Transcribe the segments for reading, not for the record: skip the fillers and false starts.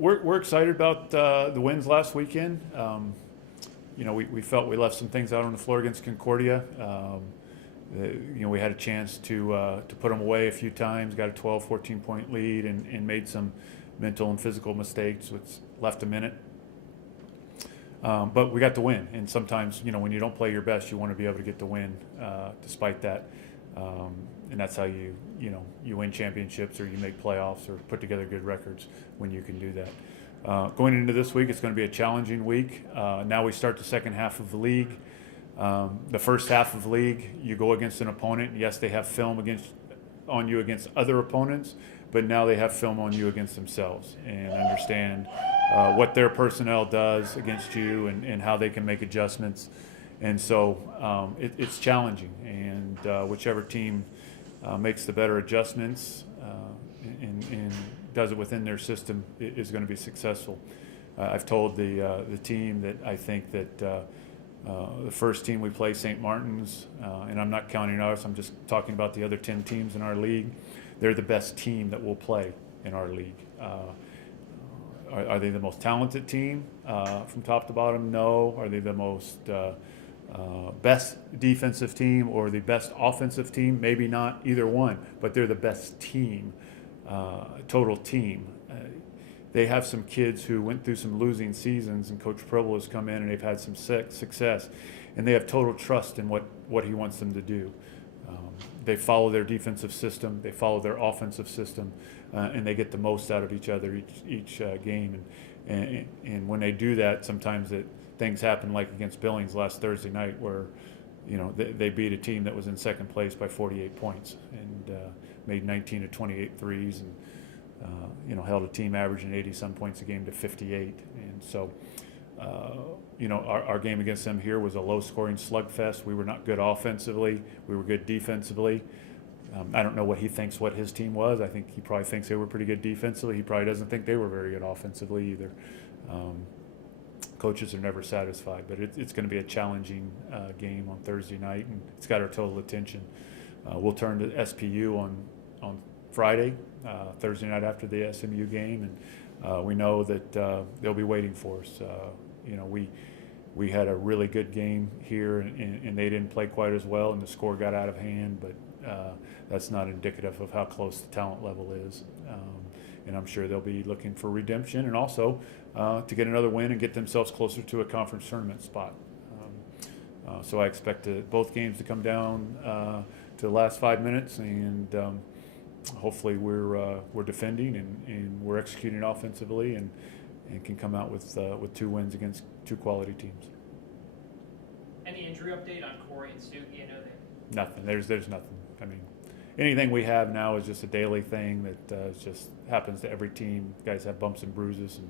we're excited about the wins last weekend. We felt we left some things out on the floor against Concordia. We had a chance to put them away a few times, got a 12, 14-point lead, and made some mental and physical mistakes, which left a minute. But we got the win, and sometimes, when you don't play your best, you want to be able to get the win despite that. And that's how you win championships, or you make playoffs, or put together good records when you can do that. Going into this week, it's going to be a challenging week. Now we start the second half of the league. The first half of the league, you go against an opponent. Yes, they have film on you against other opponents, but now they have film on you against themselves, and understand what their personnel does against you, and how they can make adjustments. And so it's challenging, and whichever team makes the better adjustments and does it within their system is going to be successful. I've told the team that I think that the first team we play, St. Martin's, and I'm not counting us, I'm just talking about the other 10 teams in our league. They're the best team that will play in our league. Are they the most talented team from top to bottom? No. Are they the most best defensive team or the best offensive team? Maybe not either one, but they're the best team, total team. They have some kids who went through some losing seasons, and Coach Preble has come in and they've had some success, and they have total trust in what he wants them to do. They follow their defensive system, they follow their offensive system, and they get the most out of each other each game. And when they do that, sometimes things happen, like against Billings last Thursday night, where they beat a team that was in second place by 48 points and made 19 of 28 threes, and held a team averaging 80-some points a game to 58. And so, our game against them here was a low-scoring slugfest. We were not good offensively. We were good defensively. I don't know what he thinks what his team was. I think he probably thinks they were pretty good defensively. He probably doesn't think they were very good offensively either. Coaches are never satisfied, but it's going to be a challenging game on Thursday night, and it's got our total attention. We'll turn to SPU on Friday, Thursday night after the SMU game, and we know that they'll be waiting for us. We had a really good game here, and they didn't play quite as well, and the score got out of hand, but that's not indicative of how close the talent level is. And I'm sure they'll be looking for redemption, and also to get another win and get themselves closer to a conference tournament spot. So I expect both games to come down to the last 5 minutes, and hopefully we're defending and we're executing offensively, and can come out with 2 wins against 2 quality teams. Any injury update on Corey and Snooki? Nothing. There's nothing. I mean, anything we have now is just a daily thing that just happens to every team. Guys have bumps and bruises,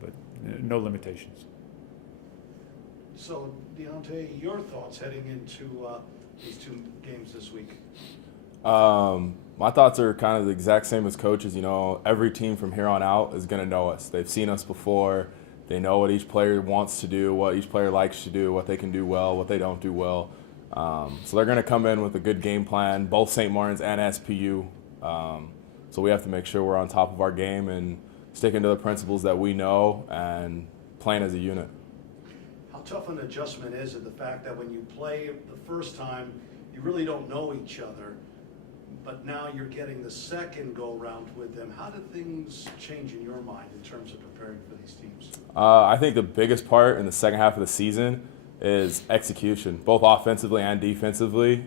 but no limitations. So, Diante, your thoughts heading into these 2 games this week? My thoughts are kind of the exact same as Coach's. Every team from here on out is going to know us. They've seen us before. They know what each player wants to do, what each player likes to do, what they can do well, what they don't do well. So they're going to come in with a good game plan, both St. Martin's and SPU. So we have to make sure we're on top of our game and sticking to the principles that we know and playing as a unit. How tough an adjustment is it, the fact that when you play the first time, you really don't know each other, but now you're getting the second go-round with them? How did things change in your mind in terms of preparing for these teams? I think the biggest part in the second half of the season is execution, both offensively and defensively,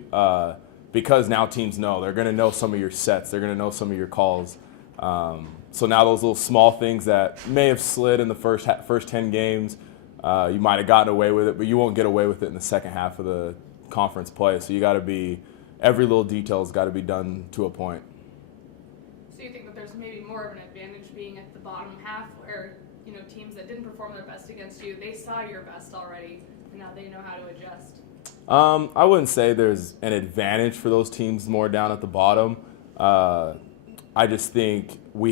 because now teams know. They're going to know some of your sets. They're going to know some of your calls. So now those little small things that may have slid in the first 10 games, you might have gotten away with it, but you won't get away with it in the second half of the conference play. So you got to be – every little detail's got to be done to a point. So you think that there's maybe more of an advantage being at the bottom half, where teams that didn't perform their best against you, they saw your best already, and now they know how to adjust? I wouldn't say there's an advantage for those teams more down at the bottom. I just think you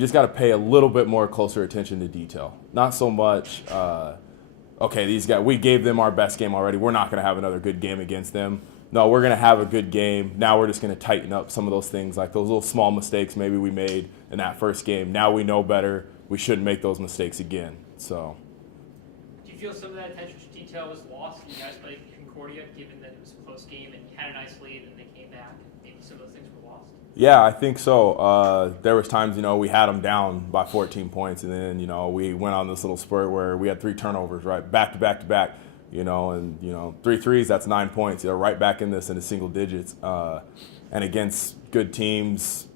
just got to pay a little bit more closer attention to detail. Not so much, okay, these guys, we gave them our best game already. We're not going to have another good game against them. no, we're going to have a good game. Now we're just going to tighten up some of those things, like those little small mistakes maybe we made in that first game. Now we know better. We shouldn't make those mistakes again. So. Do you feel some of that attention to detail was lost? You guys played Concordia, given that it was a close game and you had a nice lead and they came back. Maybe some of those things were lost. Yeah, I think so. There was times, we had them down by 14 points, and then, we went on this little spurt where we had 3 turnovers, right, back to back to back, and 3 threes, that's 9 points. Right back in this in the single digits. And against good teams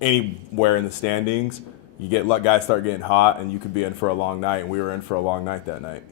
anywhere in the standings, you get guys start getting hot, and you could be in for a long night, and we were in for a long night that night.